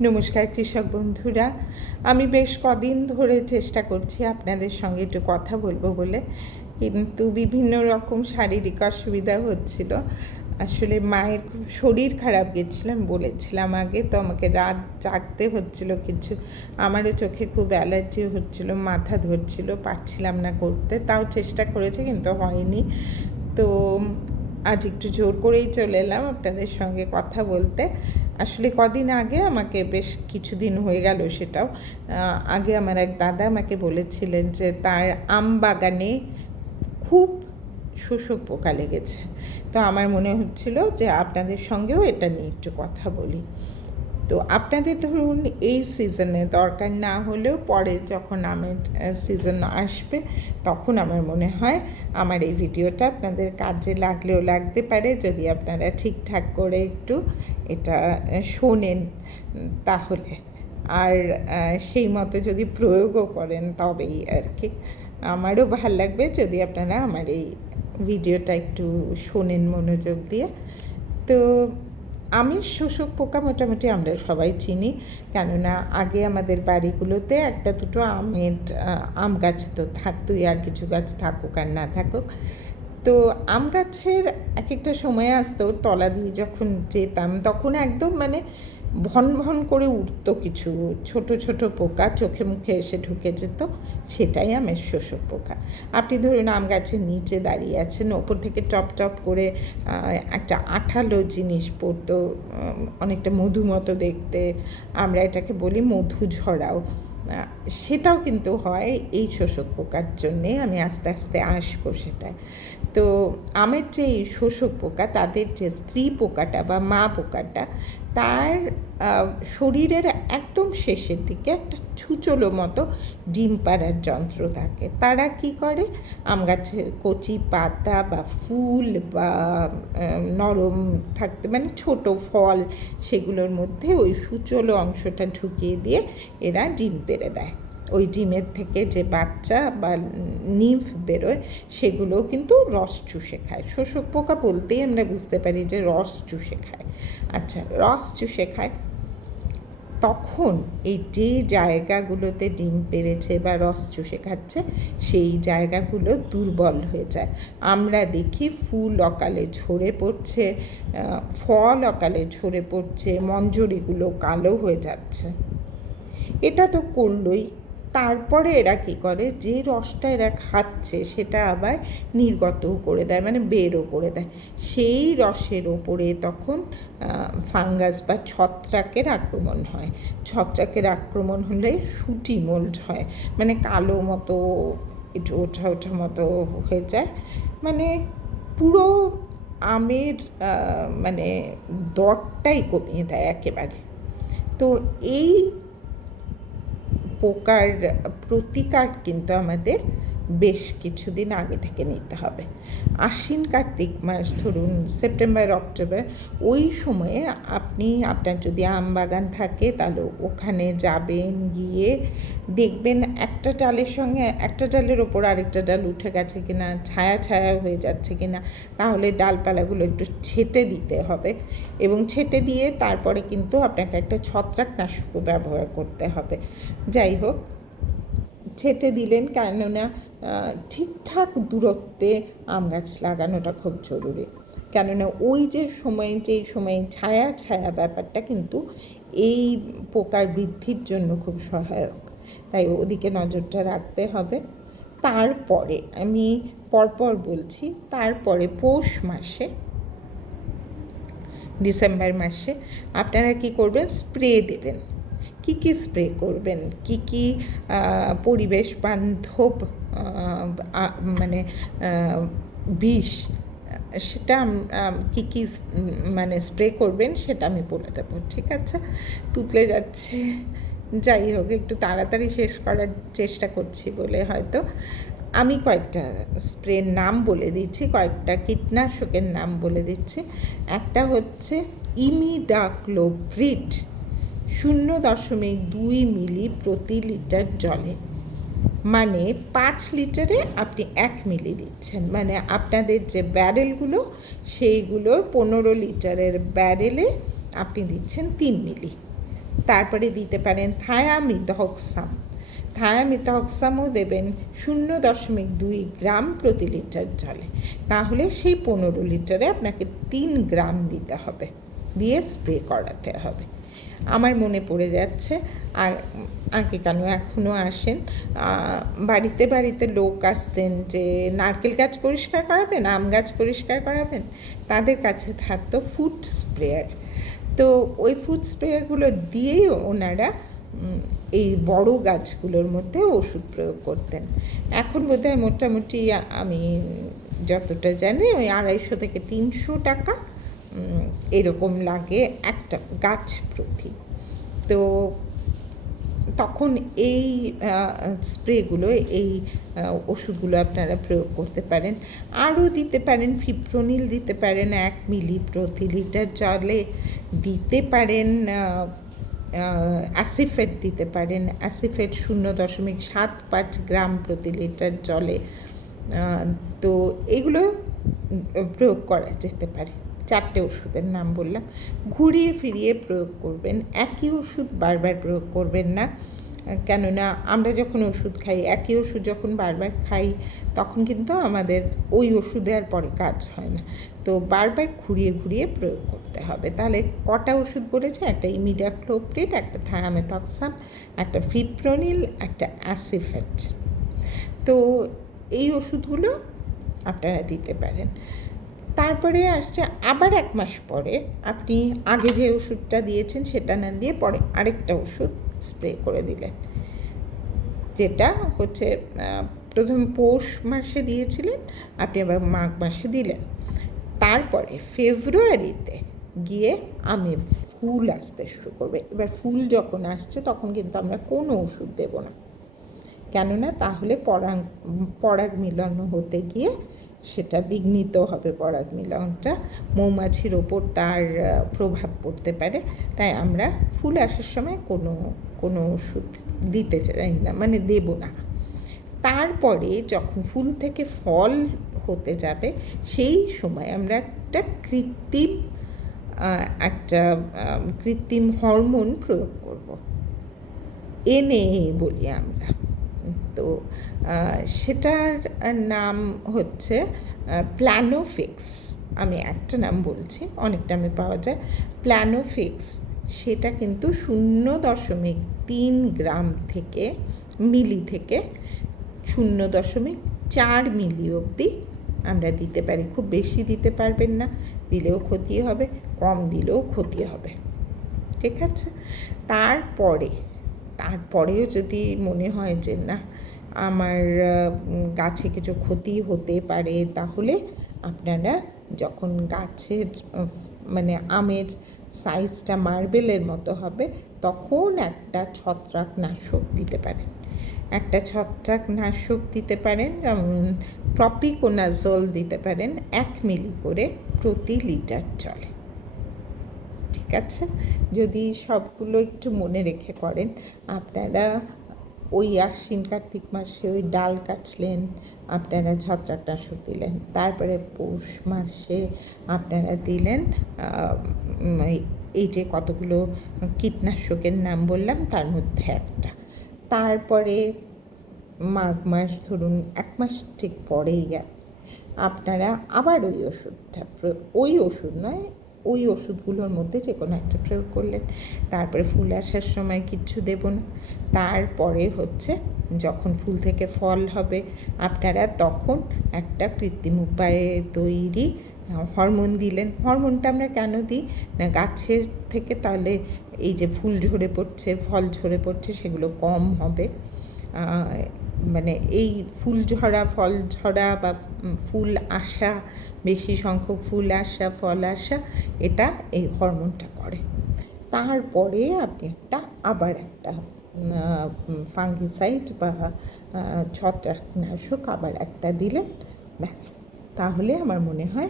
নমস্কার কৃষক বন্ধুরা। আমি বেশ কদিন ধরে চেষ্টা করছি আপনাদের সঙ্গে একটু কথা বলব বলে। কিন্তু বিভিন্ন রকম শারীরিক অসুবিধা হচ্ছিল। আসলে মায়ের খুব শরীর খারাপ গেছিল আমি বলেছিলাম আগে। তো আমাকে রাত জাগতে হচ্ছিল কিছু। আমারও চোখে খুব অ্যালার্জি হচ্ছিল, মাথা ধরছিল, পারছিলাম না করতে। তাও চেষ্টা করেছে কিন্তু হয়নি। তো আজ একটু জোর করেই চলে এলাম আপনাদের সঙ্গে কথা বলতে। আসলে কদিন আগে আমাকে বেশ কিছুদিন হয়ে গেল সেটাও। আগে আমার এক দাদা আমাকে বলেছিলেন যে তার আম বাগানে খুব শোষক পোকা লেগেছে। তো আমার মনে হচ্ছিল যে আপনাদের সঙ্গেও এটা নিয়ে একটু কথা বলি। তো আপনাদের ধরুন এই সিজনে দরকার না হলেও পরে যখন আমের সিজন আসবে, তখন আমার মনে হয় আমার এই ভিডিওটা আপনাদের কাজে লাগলেও লাগতে পারে। যদি আপনারা ঠিকঠাক করে একটু এটা শোনেন, তাহলে। আর সেই মতো যদি প্রয়োগও করেন তবেই আর কি। আমারও ভালো লাগবে যদি আপনারা আমার এই ভিডিওটা একটু শোনেন মনোযোগ দিয়ে। তো আমের শোষক পোকা মোটামুটি আমরা সবাই চিনি। কেননা আগে আমাদের বাড়িগুলোতে একটা দুটো আমের আম গাছ তো থাকতোই আর কিছু গাছ থাকুক আর না থাকুক। তো আম গাছের এক একটা সময় আসতো, তলা দিয়ে যখন যেতাম, তখন একদম মানে ভন ভন করে উঠতো কিছু, ছোট ছোট পোকা চোখে মুখে এসে ঢুকে যেত, সেটাই আমের শোষক পোকা। আপনি ধরুন আম গাছের নিচে দাঁড়িয়ে আছেন, ওপর থেকে টপ টপ করে একটা আঠালো জিনিস পড়তো অনেকটা মধু মতো দেখতে, আমরা এটাকে বলি মধু ঝরাও। সেটাও কিন্তু হয় এই শোষক পোকার জন্যে, আমি আস্তে আস্তে আসব সেটায়। তো আমের যে এই শোষক পোকা, তাদের যে স্ত্রী পোকাটা বা মা পোকাটা তার শরীরের একদম শেষের দিকে একটা ছুচলো মতো ডিম পাড়ার যন্ত্র থাকে। তারা কি করে? আম গাছের কচি পাতা বা ফুল বা নরম থাকতে মানে ছোট ফল সেগুলোর মধ্যে ওই সুচলো অংশটা ঢুকিয়ে দিয়ে এরা ডিম পেড়ে দেয়। ওই ডিমের থেকে যে বাচ্চা বা নিম্ফ বেরোয়, সেগুলোও কিন্তু রস চুষে খায়। শোষক পোকা বলতেই আমরা বুঝতে পারি যে রস চুষে খায়। আচ্ছা রস চুষে খায়। তখন এই যে জায়গাগুলোতে ডিম পেরেছে বা রস চুষে খাচ্ছে, সেই জায়গাগুলো দুর্বল হয়ে যায়। আমরা দেখি ফুল অকালে ঝরে পড়ছে ফল অকালে ঝরে পড়ছে, মঞ্জরিগুলো কালো হয়ে যাচ্ছে। এটা তো করলোই। তারপরে এরা কী করে? যে রসটা এরা খাচ্ছে সেটা আবার নির্গতও করে দেয় মানে বেরও করে দেয়। সেই রসের ওপরে তখন ফাঙ্গাস বা ছত্রাকের আক্রমণ হয়। ছত্রাকের আক্রমণ হলে সুটি মোল্ড হয়। মানে কালো মতো, একটু ওঠা ওঠা মতো হয়ে যায়। মানে পুরো আমের মানে দরটাই কমিয়ে দেয় একেবারে। তো এই পোকার প্রতিকার কিন্তু আমাদের বেশ কিছুদিন আগে থেকে নিতে হবে। আশ্বিন কার্তিক মাস ধরুন, সেপ্টেম্বর, অক্টোবর, ওই সময়ে আপনি, আপনার যদি আম বাগান থাকে, তাহলে ওখানে যাবেন, গিয়ে দেখবেন একটা ডালের সঙ্গে, একটা ডালের ওপর আরেকটা ডাল উঠে গেছে কিনা, ছায়া ছায়া হয়ে যাচ্ছে কিনা, তাহলে ডালপালাগুলো একটু ছেটে দিতে হবে এবং ছেটে দিয়ে তারপরে কিন্তু আপনাকে একটা ছত্রাকনাশকও ব্যবহার করতে হবে। যাই হোক, ছেটে দিলেন কেননা ঠিকঠাক দূরত্বে আম গাছ লাগানোটা খুব জরুরি। কেননা ওই যে সময়ে যেই সময়ে ছায়া ছায়া ব্যাপারটা কিন্তু এই পোকার বৃদ্ধির জন্য খুব সহায়ক। তাই ওদিকে নজরটা রাখতে হবে। তারপরে আমি পরপর বলছি, তারপরে পৌষ মাসে, ডিসেম্বর মাসে আপনারা কি করবেন? স্প্রে দেবেন। কি কি স্প্রে করবেন? কি কি পরিবেশ বান্ধব মানে বিষ, সেটা কি কি মানে স্প্রে করবেন সেটা আমি বলে দেবো, ঠিক আছে? তুতলে যাচ্ছে, যাই হোক, একটু তাড়াতাড়ি শেষ করার চেষ্টা করছি বলে হয়তো। আমি কয়েকটা স্প্রের নাম বলে দিচ্ছি, কয়েকটা কীটনাশকের নাম বলে দিচ্ছি। একটা হচ্ছে ইমিডাক্লোপ্রিড শূন্য দশমিক দুই মিলি প্রতি লিটার জলে। মানে পাঁচ লিটারে আপনি এক মিলি দিচ্ছেন। মানে আপনাদের যে ব্যারেলগুলো, সেইগুলোর পনেরো লিটারের ব্যারেলে আপনি দিচ্ছেন তিন মিলি। তারপরে দিতে পারেন থায়ামিথক্সাম থায়ামিথক্সামও দেবেন শূন্য দশমিক দুই গ্রাম প্রতি লিটার জলে। তাহলে সেই পনেরো লিটারে আপনাকে তিন গ্রাম দিতে হবে। দিয়ে স্প্রে করাতে হবে। আমার মনে পড়ে যাচ্ছে। আর আগে কেন এখনও আসেন? বাড়িতে বাড়িতে লোক আসতেন যে, নারকেল গাছ পরিষ্কার করাবেন, আম গাছ পরিষ্কার করাবেন? তাদের কাছে থাকতো ফুড স্প্রেয়ার। তো ওই ফুড স্প্রেয়ারগুলো দিয়েই ওনারা এই বড় গাছগুলোর মধ্যে ওষুধ প্রয়োগ করতেন। এখন বোধহয় মোটামুটি আমি যতটা জানি ওই আড়াইশো থেকে তিনশো টাকা এরকম লাগে একটা গাছ প্রতি। তো তখন এই স্প্রেগুলো, এই ওষুধগুলো আপনারা প্রয়োগ করতে পারেন। আরও দিতে পারেন, ফিপ্রোনিল দিতে পারেন, এক মিলি প্রতি লিটার জলে দিতে পারেন অ্যাসিফেট দিতে পারেন। অ্যাসিফেট শূন্য দশমিক সাত পাঁচ গ্রাম প্রতি লিটার জলে তো এগুলো প্রয়োগ করা যেতে পারে। চারটে ওষুধের নাম বললাম। ঘুরিয়ে ফিরিয়ে প্রয়োগ করবেন। একই ওষুধ বারবার প্রয়োগ করবেন না। কেননা আমরা যখন ওষুধ খাই, একই ওষুধ যখন বারবার খাই, তখন কিন্তু আমাদের ওই ওষুধে আর পরে কাজ হয় না। তো বারবার ঘুরিয়ে ঘুরিয়ে প্রয়োগ করতে হবে। তাহলে কটা ওষুধ বলেছে? একটা ইমিডাক্লোপ্রিড একটা থায়ামেথক্সাম, একটা ফিপ্রোনিল, একটা অ্যাসিফেট। তো এই ওষুধগুলো আপনারা দিতে পারেন। তারপরে আসছে আবার এক মাস পরে। আপনি আগে যে ওষুধটা দিয়েছেন সেটা না দিয়ে পরে আরেকটা ওষুধ স্প্রে করে দিলেন। যেটা হচ্ছে প্রথম পৌষ মাসে দিয়েছিলেন, আপনি আবার মাঘ মাসে দিলেন। তারপরে ফেব্রুয়ারিতে গিয়ে আমি ফুল আসতে শুরু করবে। এবার ফুল যখন আসছে তখন কিন্তু আমরা কোনো ওষুধ দেব না। কেননা তাহলে পরাগ পরাগ মিলন হতে গিয়ে সেটা বিঘ্নিত হবে পরাগ মিলনটা। মৌমাছির ওপর তার প্রভাব পড়তে পারে। তাই আমরা ফুল আসার সময় কোনো কোনো ওষুধ দিতে চাই না মানে দেব না। তারপরে যখন ফুল থেকে ফল হতে যাবে, সেই সময় আমরা একটা কৃত্রিম একটা কৃত্রিম হরমোন প্রয়োগ করব। এনে বলি আমরা। তো সেটার নাম হচ্ছে প্ল্যানোফিক্স আমি একটা নাম বলছি অনেক নামে পাওয়া যায়। প্ল্যানোফিক্স সেটা কিন্তু শূন্য দশমিক তিন গ্রাম থেকে, মিলি থেকে শূন্য দশমিক চার মিলি অবধি আমরা দিতে পারি। খুব বেশি দিতে পারবেন না, দিলেও ক্ষতি হবে, কম দিলেও ক্ষতি হবে। ঠিক আছে? তারপরে তারপরেও যদি মনে হয় যে না, আমার গাছে কিছু ক্ষতি হতে পারে, তাহলে আপনারা যখন গাছের মানে আমের সাইজটা মার্বেলের মতো হবে, তখন একটা ছত্রাকনাশক দিতে পারেন। একটা ছত্রাকনাশক দিতে পারেন, যেমন প্রপিকোনাজল দিতে পারেন, এক মিলি করে প্রতি লিটার জলে। ঠিক আছে? যদি সবগুলো একটু মনে রেখে করেন। আপনারা ওই আশ্বিন কার্তিক মাসে ওই ডাল কাটলেন, আপনারা ছত্রাকনাশক দিলেন, তারপরে পৌষ মাসে আপনারা দিলেন এই- যে কতগুলো কীটনাশকের নাম বললাম, তার মধ্যে একটা। তারপরে মাঘ মাস ধরুন, এক মাস ঠিক পরেই আপনারা আবার ওই ওষুধটা, ওই ওষুধ নয় ওই ওষুধগুলোর মধ্যে যে কোনো একটা প্রয়োগ করলেন। তারপরে ফুল আসার সময় কিচ্ছু দেব না। তারপরে হচ্ছে যখন ফুল থেকে ফল হবে, আপনারা তখন একটা কৃত্রিম উপায়ে তৈরি হরমোন দিলেন। হরমোনটা আমরা কেন দিই? না গাছের থেকে তাহলে এই যে ফুল ঝরে পড়ছে, ফল ঝরে পড়ছে, সেগুলো কম হবে। মানে এই ফুল ঝরা, ফল ঝরা বা ফুল আসা, বেশি সংখ্যক ফুল আসা, ফল আসা, এটা এই হরমোনটা করে। তারপরে আপনি একটা আবার একটা ফাঙ্গিসাইড বা ছত্রাকনাশক আবার একটা দিলেন, ব্যাস। তাহলে আমার মনে হয়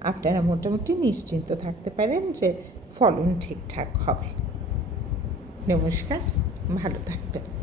আপনারা মোটামুটি নিশ্চিন্ত থাকতে পারেন যে ফলন ঠিকঠাক হবে। নমস্কার, ভালো থাকবেন।